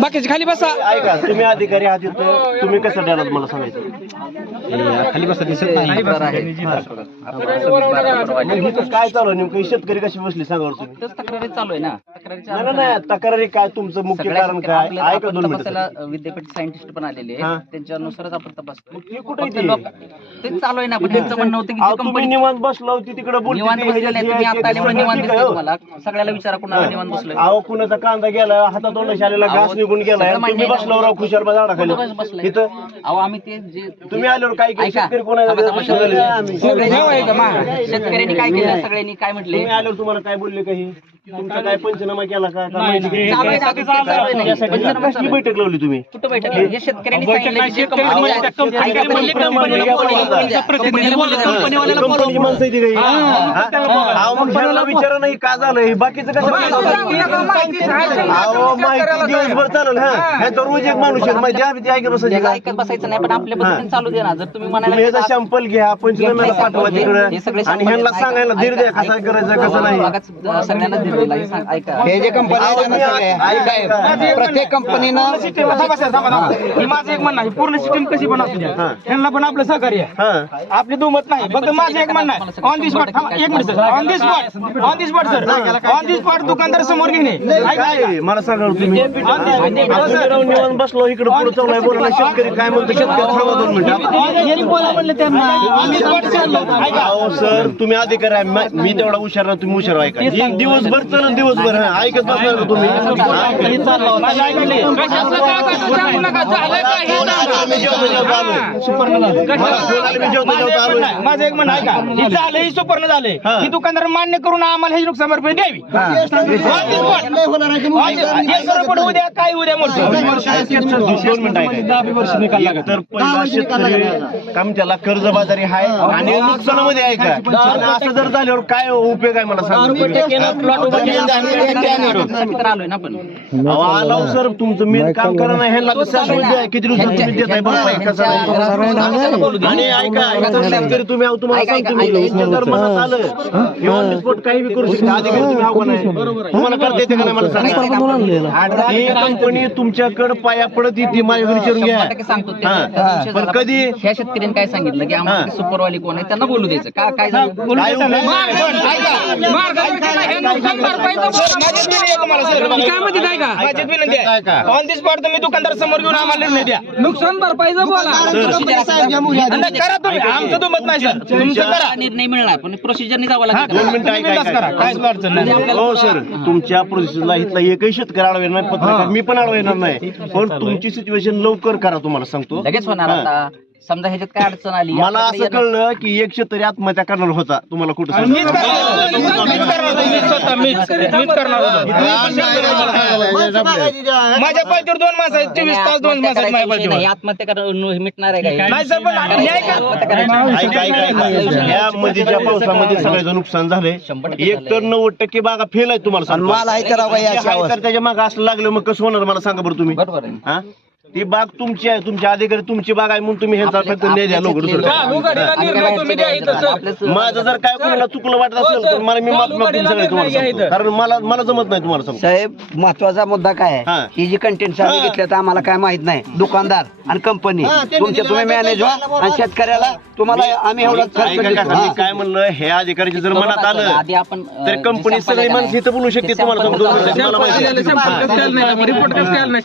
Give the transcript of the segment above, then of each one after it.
बाकीचे खाली बसा. ऐका, तुम्ही अधिकारी आहात इथं, तुम्ही कसं द्याल मला सांगायचं. खाली बसा दिसत नाही. काय चालू आहे नेमकं, शेतकरी कशी बसली सांगा तुम्ही. तक्रारी चालू आहे ना, नाही तक्रारी काय, तुमचं मुख्य कारण काय. ऐका 2 मिनिटं. विद्यापीठ सायंटिस्ट पण आलेले हा. त्यांच्यानुसारच आपण तपासतो. कुठे ते चालू आहे ना, पण त्यांचं म्हणणं होतं की तुम्ही निवांत बसला होती तिकडे निवांत बसलेलं नाही. तुम्ही आता आल्यामुळे निवांत दिसतंय तुम्हाला. सगळ्याला विचारा कुणाला निवांत बसलोय. अहो कुणाचा कांदा गेला, हातातोंडाशी आलेला घास निघून गेला, तुम्ही बसल्यावर राव खुशाल झाडा खाली इथं. अहो आम्ही ते जे तुम्ही आल्यावर काय केलं, ऐका. शेतकरी कोणाला शेतकऱ्यांनी काय केलं, सगळ्यांनी काय म्हटले. तुम्ही आल्यावर तुम्हाला काय बोलले, काही तुमचा काय पंचनामा केला का, कसली बैठक लावली तुम्ही. कुठं बैठक हे शेतकऱ्यांनी सांगितलं की जे कंपनीची माणसं आहे ती काही. अहो मग ह्याला विचारा नाही का झालं, बाकीचं कसं. अहो माहिती दिवसभर चालेल. ह्याचा रोज एक माणूस आहे, माहिती आहे ती ऐकत बसायची का. ऐकत बसायचं नाही, पण आपल्या पद्धतीने चालू दे ना. जर तुम्ही तुम्ही याचा म्हणाला सॅम्पल घ्या, पंचनाम्याला पाठवा तिकडे, आणि ह्यांना सांगायला धीर द्या कसा करायचं कसं नाही. सगळ्यांना दिलेलं आहे. ऐका, हे जे कंपनी प्रत्येक कंपनीनं माझं एक म्हणणं आहे, पूर्ण सिस्टीम कशी पण असू द्या, त्यांना पण आपलं सहकार्य आहे. आपली दुमत नाही. फक्त माझं एक म्हणणं आहे, ऑन दी स्पॉट. एक minute sir, on the spot sir, on the spot दुकानदार समोर घेणे. मला सांगा तुम्ही निवांत बसलो इकडे पुढे चाललाय बोला, शेतकरी काय म्हणतो, शेतकरी थांबा 2 मिनिटं. बोला म्हणलं त्यांना ऑन दी स्पॉट चाललं. अहो सर तुम्ही अधिकारी आहे, मी तेवढा हुशार ना, तुम्ही हुशार ऐका. दिवसभर चलन दिवसभर ऐकत बसणार का तुम्ही. माझं एक म्हणणं आहे का, हे झालं, हे सुपर्ण झालंय, ही दुकानदार मान्य करून आम्हाला हे नुकसान भरपाई द्यावी. उद्या काय उद्या मोठं 2 मिनिटं तर पहिला शेतकरी काम त्याला कर्जबाजारी आहे आणि नुकसानामध्ये आहे का. आणि असं जर झाल्यावर काय उपयोग आहे मला सांगा. आलोय ना पण. आलो सर, तुमचं मेन काम करा ना. ह्याला किती दिवसात तुम्ही देत आहे बरं कसं नाही. आणि ऐका शेतकरी तुम्ही तुम्हाला सांगतो, जर मनात आलं ऑन स्पॉट काही बी करू शकता. अधिकारी तुम्ही आव्हान आहे, तुम्हाला करता येते का नाही मला सांगा. ही कंपनी तुमच्याकडे पाया पडत येते, माझ्या विचारून घ्या. सांगतो पण कधी ह्या शेतकऱ्यांनी काय सांगितलं की आम्हाला सुपरवाली कोण आहे त्यांना बोलू द्यायचं. काय झालं ऑन दी स्पॉट तुम्ही दुकानदार समोर घेऊन आम्हाला निर्णय द्या. नुकसान भरपाईचा बोला करा तुम्ही, आमचं दुमत नाही सर. तुमचं करा, निर्णय मिळणार पण प्रोसिजरने जावं लागेल. 2 मिनिटं ऐका. हो सर, तुमच्या प्रोसेसला इथला एकही शेतकरी अडवा येणार नाही, पत्रकार मी पण अडवा येणार नाही. पण तुमची सिच्युएशन लवकर करा, तुम्हाला सांगतो. लगेच होणार आता. समजा ह्याच्यात काय अडचण आली, मला असं कळलं की एक शेतकरी आत्महत्या करणार होता, तुम्हाला कुठं सांगितलं? माझ्या पायथ्यावर 2 माणसं आहेत, 24 तास 2 माणसं आहेत माझ्या पायथ्यावर. आत्महत्या करून मिटणार आहे का? नाही सर, पण न्याय या मधीच्या पावसामध्ये सगळ्याचं नुकसान झालंय. 1 तर 90% बागा फेल आहे तुम्हाला सांगतो. माल आहे तर त्याच्या मागे असं लागलं मग कसं होणार मला सांगा बरं तुम्ही. बरोबर आहे. हा ती बाग तुमची आहे, तुमच्या अधिकारी तुमची बाग आहे म्हणून तुम्ही ह्यांचा फक्त न्याय द्या. लोक माझं जर काय कोणाला चुकलं वाटत असेल तर मला मी माफी मागतो सगळे तुम्हाला सांगतो. कारण मला जमत नाही तुम्हाला सांगतो. साहेब, महत्वाचा मुद्दा काय हा. आहे, ही जी कंटेंट आम्ही घेतल्या तर आम्हाला काय माहित नाही. दुकानदार आणि कंपनी तुमच्या तुम्ही मॅनेज व्हा आणि शेतकऱ्याला तुम्हाला आम्ही एवढा खर्च ऐका देतो. काका, मी काय म्हणलं, हे अधिकाऱ्याचे जर मनात आलं आधी आपण तर कंपनी सगळी माणसं इथं बोलू शकते. तुम्हाला सांगतो मला माहिती आहे. रिपोर्ट कसं केला नाही,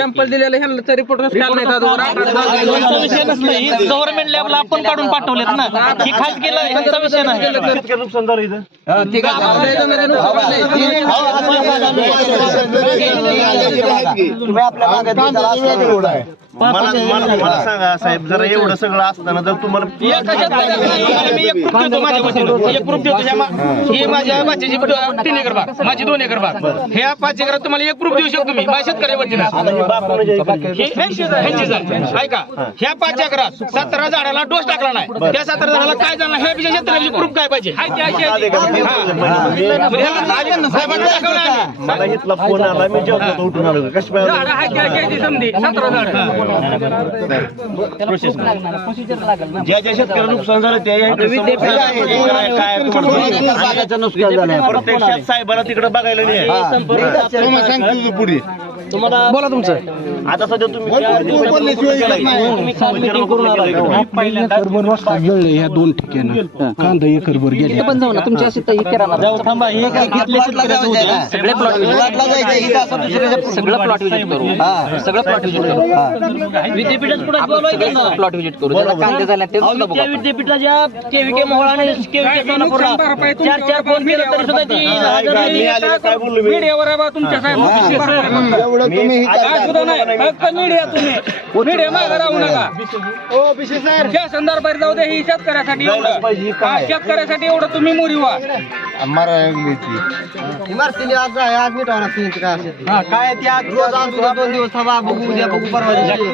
सॅम्पल दिलेला ह्यांचा रिपोर्ट कसं केला नाही. गव्हर्नमेंट लेवलला आपण काढून पाठवलेत ना, ही खास केलं ह्यांचा विषय नाही. शेतकरी नुकसान झालं इथं. ठीक आहे. तुम्ही आपल्या मागे मला सांगा साहेब, जरा एवढं सगळं असताना जर तुम्हाला मी एक प्रूफ देतो माझ्या वतीनं. एक प्रूफ देतो. ही माझ्या बाच्याची 3 एकर बाग, माझी 2 एकर बाग. ह्या 5 एकरात तुम्हाला एक प्रूफ देऊ शकतो मी माझ्या शेतकऱ्या वतीनं. ऐका, ह्या 5 एकरात 17 झाडाला डोस टाकला नाही. त्या 17 झाडाला काय झालं ह्या विषय शेतकऱ्याची प्रूफ काय पाहिजे. मला इथला फोन आला, मी जेवतो उठून आलो. कशी पाहिजे प्रोसिजर लागेल ना. ज्या ज्या शेतकऱ्याला नुकसान झालं त्या काय बागाचं नुकसान झालंय. प्रत्यक्षात साहेबांना तिकडे बघायला नाही पुढे तुम्हाला बोला तुमचं. आता सध्या तुम्ही पहिल्यांदा ह्या 2 ठिकाणी कांदा एकरभर गेले. इथं पण जाऊ ना तुमच्या अशी तरी करा ना. सगळे प्लॉट सगळं प्लॉट व्हिजिट करू. सगळं प्लॉट व्हिजिट करू. विद्यापीठात प्लॉट व्हिजिट करू. ज्याला कांदे झाले ते सुद्धा बघू. विद्यापीठाच्या केव्हीके मोहळा आणि केव्हीके सोलापूरला 4 फोन केलं तरी सुद्धा ती काय बोललो मी मीडियावर आहे बा तुमच्या साहेब मीडिया मागे राहू नका. त्या संदर्भात जाऊ दे. ही शेतकऱ्यासाठी एवढं शेतकऱ्यासाठी एवढं तुम्ही मोरी व्हा. काय त्या 2 दिवस थांबा, बघू उद्या बघू परवा दिवशी.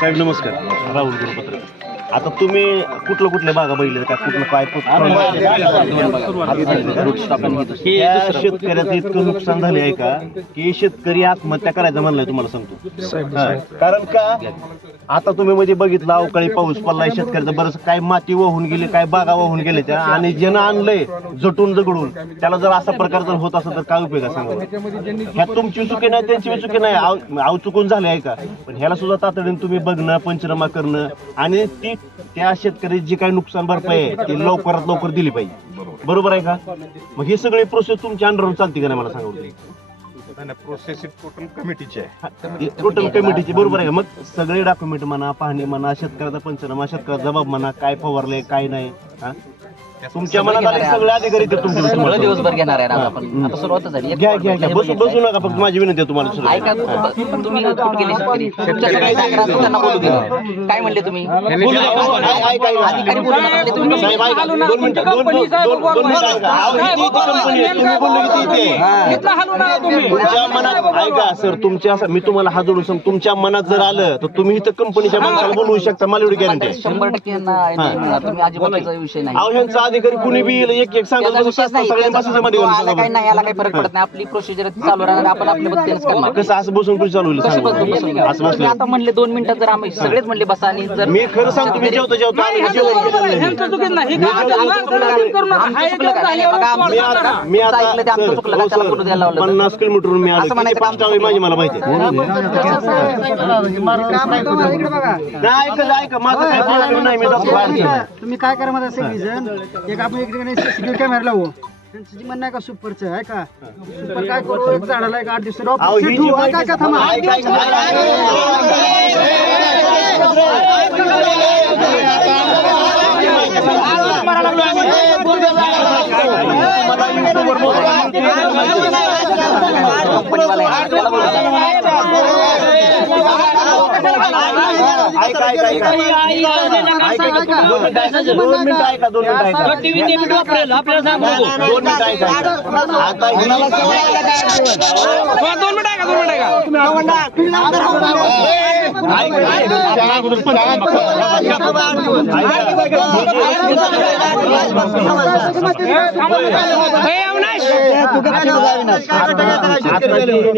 साहेब नमस्कार. राहुल गुरुपत्र. आता तुम्ही कुठल्या बागा बघितले का कुठलं काय या शेतकऱ्याचं इतकं नुकसान झाले आहे का की शेतकरी आत्महत्या करायचं म्हणलंय तुम्हाला सांगतो. कारण का आता तुम्ही म्हणजे बघितलं अवकाळी पाऊस पडलाय शेतकऱ्याचं बरंच काय माती वाहून गेली काय बागा वाहून गेले त्या आणि ज्यानं आणलंय जटून जगडून त्याला जर असा प्रकार जर होत असेल तर काय उपयोग आहे सांगा. ह्या तुमची चुकी नाही त्यांची चुकी नाही आव चुकून झाले आहे का पण ह्याला सुद्धा तातडीने तुम्ही बघणं पंचनामा करणं आणि ती त्या शेतकरी जी काही नुकसान भरपाई आहे ती लवकरात लवकर दिली पाहिजे. बरोबर आहे का. मग ही सगळी प्रोसेस तुमच्या अंडरवर चालते का नाही मला सांगा. प्रोसेस टोटल कमिटीची आहे. टोटल कमिटीची बरोबर आहे का. मग सगळे डॉक्युमेंट म्हणा पाहणी म्हणा शेतकऱ्याचा पंचनामा शेतकऱ्याचा जबाब म्हणा काय फवारले काय नाही तुमच्या मनात आले सगळे अधिकारी ते तुमच्या सगळं दिवसभर घेणार आहे ना आपण. आता सुरुवात झाली. घ्या बसू नका फक्त माझी विनंती आहे तुम्हाला सुरू. ऐका तुम्ही कुठे गेले शेतकरी तुमच्या सगळ्या नागरिकांना त्यांना बोलू दिलं. काय म्हणले तुम्ही अधिकारी बोलू नका म्हणले तुम्ही. साहेब ऐका 2 मिनिटं 2 मिनिटं तुमच्या मनात ऐका सर तुमच्या मी तुम्हाला हात जोडून सांग तुमच्या मनात जर आलं तर तुम्ही इथं कंपनीच्या माणसाला बोलवू शकता. मला एवढी गॅरंटी आहे. 100% नाही मिळणार. तुम्ही अजिबात विषय नाही. अहो ह्यांचा अधिकारी कुणी बी येईल एक सांगत त्याचा विषयच नाही. आला काही नाही याला काही फरक पडत नाही. आपली प्रोसिजर चालू राहणार. आपण आपल्या पद्धतीनेच करणार. कसं असं बसून कुठे चालू होईल कशी सांगा. बसून असं तुम्ही बसलं आता म्हणले 2 मिनिटात जर आम्ही सगळेच म्हणले बसा आणि जर मी खरं सांगतो मी जेवतो जेवतो आम्ही जेवण केलेलं नाही. मी आता सर, हो सर, 50 किलोमीटरवरून मी आलो किती फास्ट आहे माझी मला माहिती आहे. नाही ऐका माझं काय प्रॉब्लेम नाही. मी जातो बाहेर. तुम्ही काय करा माझा सगळी जण एक आपण एक ठिकाणी सिक्युरिटी कॅमेरा लावू. त्यांचं जी म्हणणं आहे का सुपरचं आहे का सुपर काय करू एक झाडाला एक 8 दिवस अहो, ही जी काय काय थांबा ऐका, ऐका,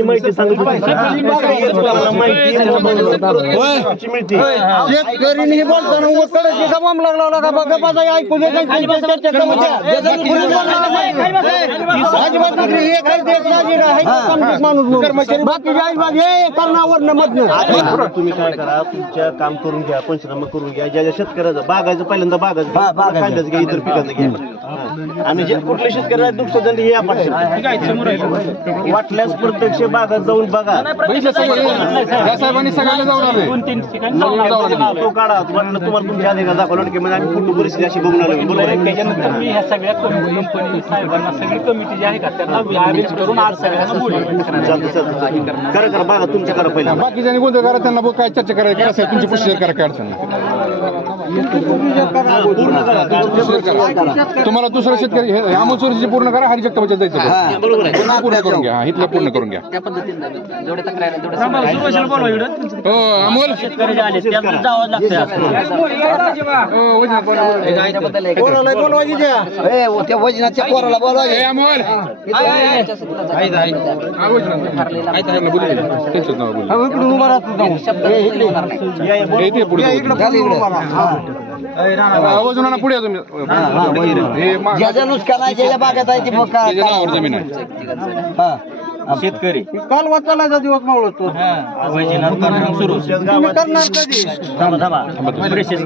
माहिती सांगितली माहिती शेतकरी बोलताना ऐकून तुम्ही काय करा तुमच्या काम करून घ्या पंचनामा करून घ्या ज्या ज्या शेतकऱ्याचं बागायचं पहिल्यांदा बागायचं कांद्याचं घ्या इतर पिकाचं घ्या आणि जे कुठल्या शेतकऱ्याला नुकसान झाले हे आपण वाटल्यास प्रत्यक्ष बागात जाऊन बघा साहेबांनी सगळ्यांना जाऊन आले. तो काढा वाटलं तुम्हाला तुमच्या अधिकार दाखवलं की म्हणजे आम्ही कुठली परिस्थिती अशी बघून आलो त्याच्यानंतर मी ह्या सगळ्या कंपनी साहेबांना सगळी कमिटी जी आहे का त्यांना अरेंज करून आज सगळ्यांना बोलवलं. करा बागा तुमच्या करा पहिला बाकीच्या गोंधळ करा त्यांना काय चर्चा करायची कसं आहे तुमची प्रोसिजर करा काय अडचण नाही. तुम्हाला दुसरा शेतकरी हे अमोल चोरीचे पूर्ण करा, हरी जगतापाच्या जायचं हा. बरोबर आहे. पूर्ण करून घ्या, इथलं पूर्ण करून घ्या. त्या पद्धतीने जेवढे तक्रार आहे तेवढे हो अमोल शेतकरी जे आले त्यांना जावं लागतं ए, त्या वजनाच्या पोराला बोलवा ए अमोल त्यांच्याच नाव बोलू. हे इथे पुढे वजनाला पुढे या तुम्ही. हे माग- ज्याचं नुकसान आहे ज्याच्या बागात आहे ती त्याच्या नावावर जमीन आहे. हा. शेतकरी काल वाचायला दिवस मावळतो सुरू तुम्ही करणार कधी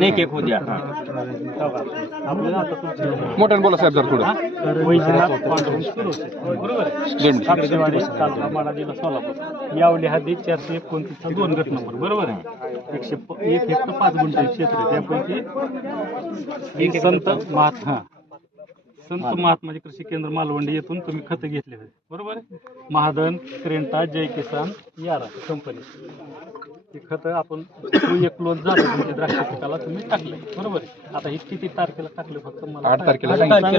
एक एक होऊ द्या. मोठ्याने बोला साहेब जरा थोडं. यावली हद्दीत 429 2 गट नंबर बरोबर आहे. 1 हेक्टर 5 गुंठे क्षेत्र आहे. त्यापैकी एक संत महात्माजी कृषी केंद्र मालवंडी येथून तुम्ही खतं घेतले होते बरोबर आहे. महादन, क्रेंटा, जय किसान, यारा कंपनी ही खतं आपण एक लोन जातो तुमच्या द्राक्ष पिकाला तुम्ही टाकले बरोबर आहे. आता ही किती तारखेला टाकले फक्त मला 8 तारखेला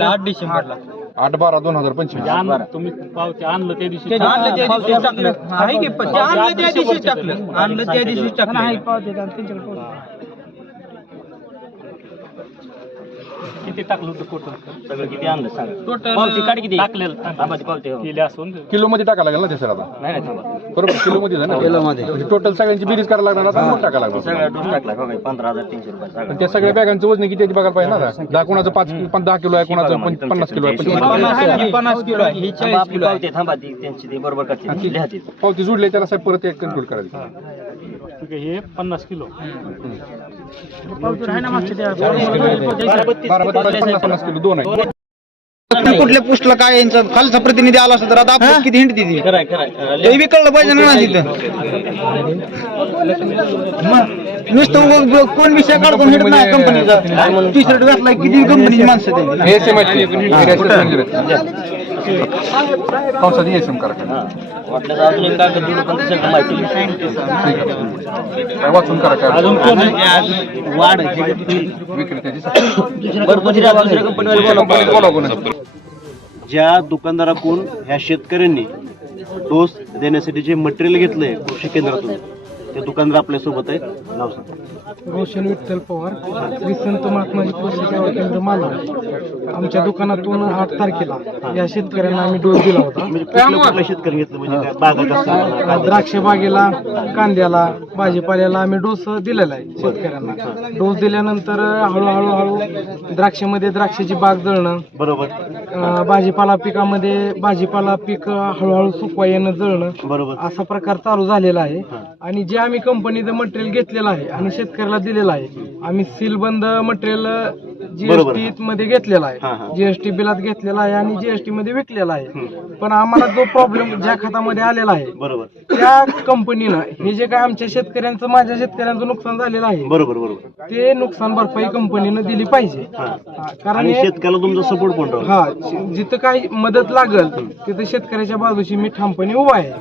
8 डिसेंबरला 8/12/2025. आणलं तुम्ही पावते आणलं त्या दिवशी आणलं त्या दिवशी टाकलं आहे की पण ते आणलं त्या दिवशी टाकलं आणलं त्या दिवशी टाकलं किती टाकलं होतं टोटल सगळं किती आणलं सांग. टोटल काढ किती टाकलेलं पावते हो. केले असून किलो मध्ये टाकायला लागेल ना ते सर आता नाही थांबा. बरोबर किलो मध्ये ना टोटल सगळ्यांची बेरीज करायला लागणार आता मोठ टाकायला लागणार. सगळा डोस टाकला हो काय 15,300 रुपये सगळं. पण त्या सगळ्या बॅगांचं वजन किती आहे ते बघायला पाहिजे ना आता. कोणाचं 10 किलो आहे, कोणाचं 50 किलो आहे, 25 किलो आहे. 50 किलो आहे ही 40 किलो आहे. थांबा ती त्यांची ते बरोबर करते लिहा ती. पावती जुडले त्याला साहेब परत एक कंट्रोल करायचं. ठीक आहे. हे 50 किलो बारामती 50 किलो 2 आहे. कुठल्या पोस्टला काय यांचा खालचा प्रतिनिधी आला असता तर आता आपण किती हिंट दिली खरंय खरंय. ते बी कळलं पाहिजे ना तिथं नुसतं कोण विषय काढतो हिंडत नाही कंपनीचा टी शर्ट घातलाय किती कंपनीची माणसं त्यांची हे सेम आहे पावसाची एसएम करा. वाटलं तर अजून एक कागद दिलं पण ते सगळं माहिती ठीक आहे. काय वाचून करा काय अजून कोण वाढ विक्रेत्याची भरपूर दुसऱ्या कंपनीवाले बोला कोण आहे. ज्या दुकानदाराकडून ह्या शेतकऱ्यांनी डोस देण्यासाठी जे मटेरियल घेतलंय कृषी केंद्रातून ते दुकानदार आपल्या सोबत आहेत. नाव सांग. रोशन विठ्ठल पवार, श्री संत महात्माजी कृषी सेवा केंद्र मालवण. आमच्या दुकानातून 8 तारखेला या शेतकऱ्यांना आम्ही डोस दिला होता. म्हणजे कुठलं शेतकरी घेतलं म्हणजे काय बागा कसं द्राक्ष बागेला, कांद्याला, भाजीपाल्याला आम्ही डोस दिलेला आहे शेतकऱ्यांना. डोस दिल्यानंतर हळूहळू द्राक्षामध्ये द्राक्षाची बाग जळणं, बरोबर भाजीपाला पिकामध्ये भाजीपाला पीक हळूहळू सुकवा येणं, जळणं, बरोबर असा प्रकार चालू झालेला आहे. आणि जे आम्ही कंपनीचं मटेरियल घेतलेलं आहे आणि शेतकऱ्याला दिलेलं आहे, आम्ही सीलबंद मटेरियल जीएसटी मध्ये घेतलेला आहे, जीएसटी बिलात घेतलेला आहे आणि जीएसटी मध्ये विकलेला आहे. पण आम्हाला जो प्रॉब्लेम ज्या खात्यामध्ये आलेला आहे बरोबर त्या कंपनीनं हे जे काय आमच्या शेतकऱ्यांचं, माझ्या शेतकऱ्यांचं नुकसान झालेलं आहे बरोबर बरोबर ते नुकसान भरपाई कंपनीनं दिली पाहिजे. कारण आणि हे- शेतकऱ्याला तुमचा सपोर्ट पण राहतो. जिथं काही मदत लागल तिथं शेतकऱ्याच्या बाजूशी मी ठामपणे उभा आहे.